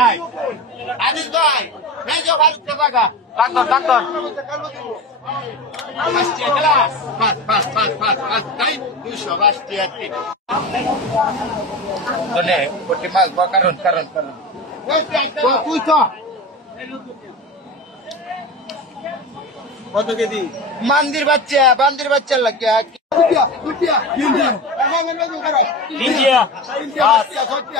নাই আনিস ভাই নাই যাও ভালো টাকা ডাক্তার ডাক্তার বাসটিয়া খেলা পাঁচ তাই 200 বাসটিয়া দলে কোটি মাছ বা কারণ তুই তো কত কেজি বান্দির বাচ্চা লাগে ইন্ডিয়া 500